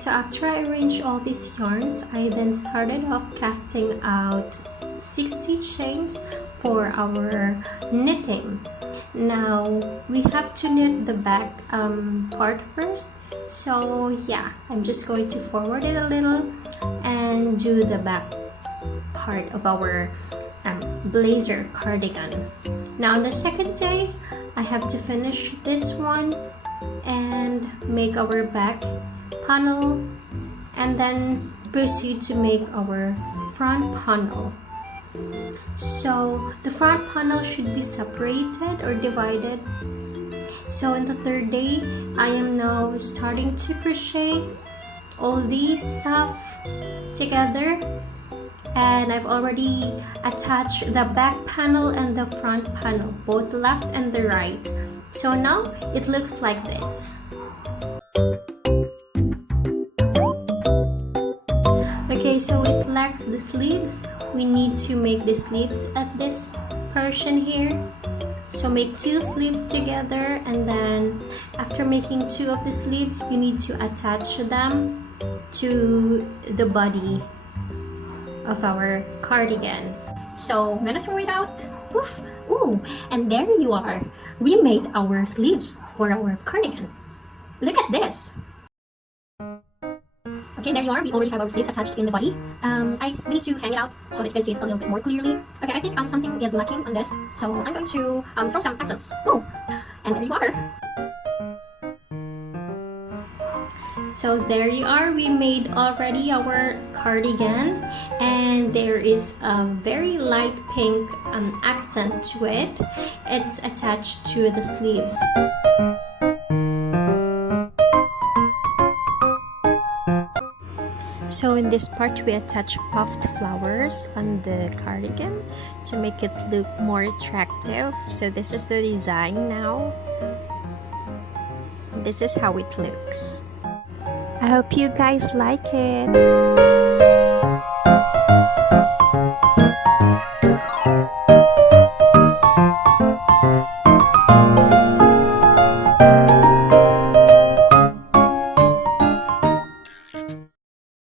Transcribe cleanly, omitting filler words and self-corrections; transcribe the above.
Alright, so after I arranged all these yarns, I then started off casting out 60 chains for our knitting. Now we have to knit the back part first, so yeah, I'm just going to forward it a little and do the back part of our blazer cardigan. Now on the second day, I have to finish this one and make our back panel, and then proceed to make our front panel. So the front panel should be separated or divided. So in the third day, I am now starting to crochet all these stuff together, and I've already attached the back panel and the front panel, both left and the right. So now it looks like this. Okay, so it lacks the sleeves. We need to make the sleeves at this portion here. So make 2 sleeves together, and then after making 2 of the sleeves, you need to attach them to the body of our cardigan. So I'm gonna throw it out. Poof! Ooh, and there you are. We made our sleeves for our cardigan. Look at this. Okay, there you are. We already have our sleeves attached in the body. We need to hang it out so that you can see it a little bit more clearly. Okay, I think something is lacking on this, so I'm going to throw some accents. Oh, and there you are. So there you are. We made already our cardigan, and there is a very light pink accent to it. It's attached to the sleeves. So in this part, we attach puffed flowers on the cardigan to make it look more attractive. So this is the design now. This is how it looks. I hope you guys like it.